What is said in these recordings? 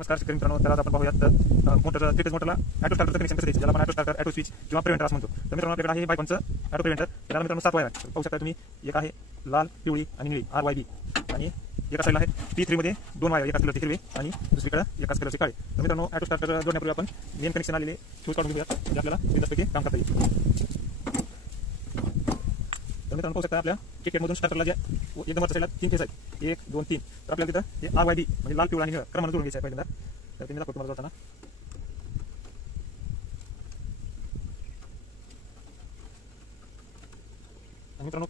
नमस्कार शेतकरी मित्रांनो, तर आज आपण पाहूयात मोटर थ्री फेज मोटरला ऑटो स्टार्टरचं कनेक्शन कसं द्यायचं, ज्याला आपण ऑटो स्टार्टर, ऑटो स्विच किंवा प्रिव्हेंटर असं म्हणतो. तर मित्रांनो, आपल्याकडे आहे बायकॉनचं ऑटो प्रिव्हेंटर. त्याला मित्रांनो 7 वायर आहेत. पाहू शकता तुम्ही, एक आहे लाल, पिवळी आणि निळी RYB, आणि एका साईडला आहे P3 मध्ये 2 वायर, एकाच कलरचे हिरवे आणि दुसरीकडे एकाच कलरचे काळे. तर मित्रांनो, ऑटो स्टार्टर जोडण्यापूर्वी आपण मेन कनेक्शन आलेले फ्यूज काढून घेऊयात, म्हणजे आपल्याला बिनधास्तपैकी काम करता येईल. तर मित्रांनो, पाहू शकता आपल्या किटमधून स्टार्टरला ज्या एकदम वरच्या साईडला 3 फेज आहेत, 1 2 3. तर आपल्याला तिथं हे RYB म्हणजे लाल, पिवळा आणि निळा क्रमानं जोडून घ्यायचं आहे पहिल्यांदा. तर ते मी दाखवतो तुम्हाला जोडताना. मित्रांनो,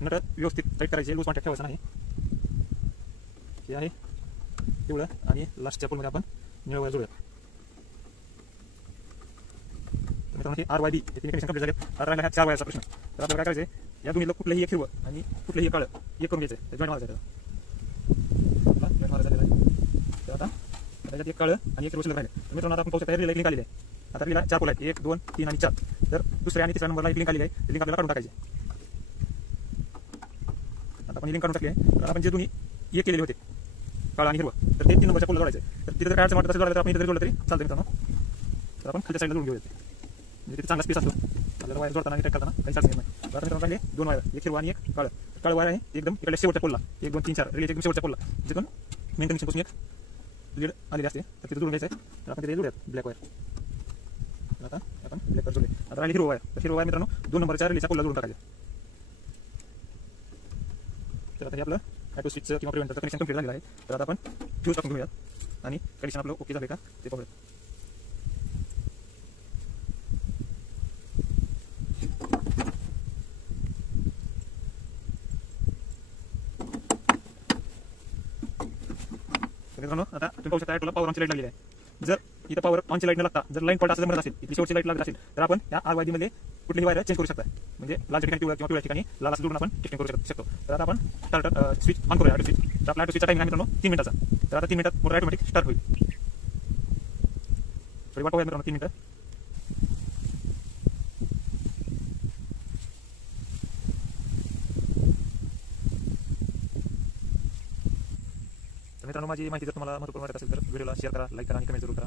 नट व्यवस्थित टाईट करायचे, लूज कॉन्टॅक्ट ठेवायचा नाही. हे आहे पिवळं आणि लास्टच्या पोलमध्ये आपण निळं वायर जोडूया. मित्रांनो, हे RYB हे तिन्ही कनेक्शन कंप्लीट झाले. आता राहिला ह्या 4 वायरचा प्रश्न. तर आपल्याला काय करायचं, या दोन्हीला कुठलंही एक हिरवं आणि कुठलंही एक काळं एक करून घ्यायचं आहे. जॉईंट मारायचं आहे. जॉईंट मारायचं आहे. तर आता त्याच्यात एक काळं आणि एक हिरवं शिल्लक राहिले. तर मित्रांनो, आता आपण पाहू शकता रिला लिंक आलेली आहे. आता रिला 4 पोल आहेत, 1 2 3 आणि 4. तर दुसऱ्या आणि तिसऱ्या नंबरला एक लिंक आलेली आहे. ती लिंक आपल्याला काढून टाकायची. आता आपण ही लिंक काढून टाकली आहे. तर आपण जे दोन्ही एक केलेले होते, काळा आणि हिरवा, तर ते 3 नंबरच्या पोलला जोडायचे. तर तिथे जर काय अडचण वाटत असेल तर आपण इथे जोडलं तरी चालतं मित्रांनो. तर आपण खालच्या साईडला जोडून घेऊया, म्हणजे तिथे चांगला स्पेस असतो आपल्याला वायर जोडताना आणि टाईट करताना काही अडचण येत नाही. तर आता मित्रांनो, राहिले 2 वायर, एक हिरवा आणि एक काळं. काळं वायर आहे एकदम इकडे शेवटच्या पोलला, 1 2 3 4 रिलेच्या एकदम शेवटच्या पोलला, जिथून मेन कनेक्शन पासून एक लीड आलेली असते. तर तिथे जोडून घ्यायचं आहे. तर आपण तिथे जोडूयात ब्लॅक वायर. आता आपण ब्लॅक वायर जोडले. आता राहिली हिरवा वायर. तर हिरवा वायर मित्रांनो 2 नंबरच्या रिलेच्या पोलला जोडून टाकायचं. तर आता हे आपलं ऑटो स्विचचं किंवा प्रिव्हेंटरचं कनेक्शन कंप्लीट झालेलं आहे. तर आता आपण फ्यूज टाकून घेऊयात आणि कनेक्शन आपलं ओके झाले का ते पाहूयात. मित्रांनो, आता तुम्ही पाहू शकता ऑटोला पॉवर ऑनची लाईट लागलेली आहे. जर इथं पॉवर ऑनची लाईट न लागता जर लाईन फॉल्ट असं म्हणत असेल, इथली शेवटची लाईट लागत असेल, तर आपण या RYB मध्ये कुठलीही वायर चेंज करू शकता. म्हणजे लाल ठिकाणी पिवळ्या किंवा पिवळ्या ठिकाणी लाल असं जोडून आपण टेस्टिंग करू शकतो. तर आता आपण स्टार्टर स्विच ऑन करूया ऑटो स्विच. तर आपला ऑटो स्विचचा टाइम आहे मित्रांनो 3 मिनिटाचा. तर आता 3 मिनिटात मोटर ऑटोमॅटिक स्टार्ट होईल. थोडी वाट पाहूया मित्रांनो, 3 मिनिटं. मित्रांनो, माझी माहिती जर तुम्हाला महत्त्वपूर्ण वाटत असेल तर व्हिडिओला शेअर करा, लाईक करा आणि कमेंट जरूर करा.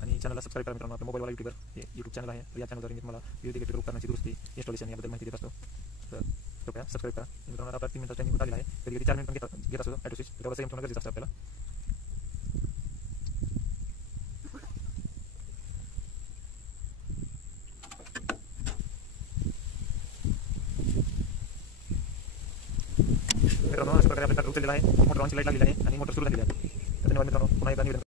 आणि चॅनलला सबस्क्राईब करा मित्रांनो. आपल्या मोबाईलवाला यूट्यूब चॅनल आहे. या चॅनलवर मी तुम्हाला विविध इलेक्ट्रिकल उपकरणाची दुरुस्ती, इन्स्टॉलेशन याबद्दल माहिती देत असतो. तर कृपया सबस्क्राईब करा. मित्रांनो, आपला 3 मिनिटाचा टाइमिंग होत आलेला आहे. कधी कधी 4 मिनिट घेत असतो ऑटो स्विच. तेवढा संयम ठेवणं गरजेचं असतं आपल्याला. मित्रांनो, अशा प्रकारे आपल्या उचललेला आहे. मोटर ऑनची लाईट लागलेली आहे आणि मोटर सुरू झालेली आहे. धन्यवाद मित्रांनो. पुन्हा एकदा निवेदन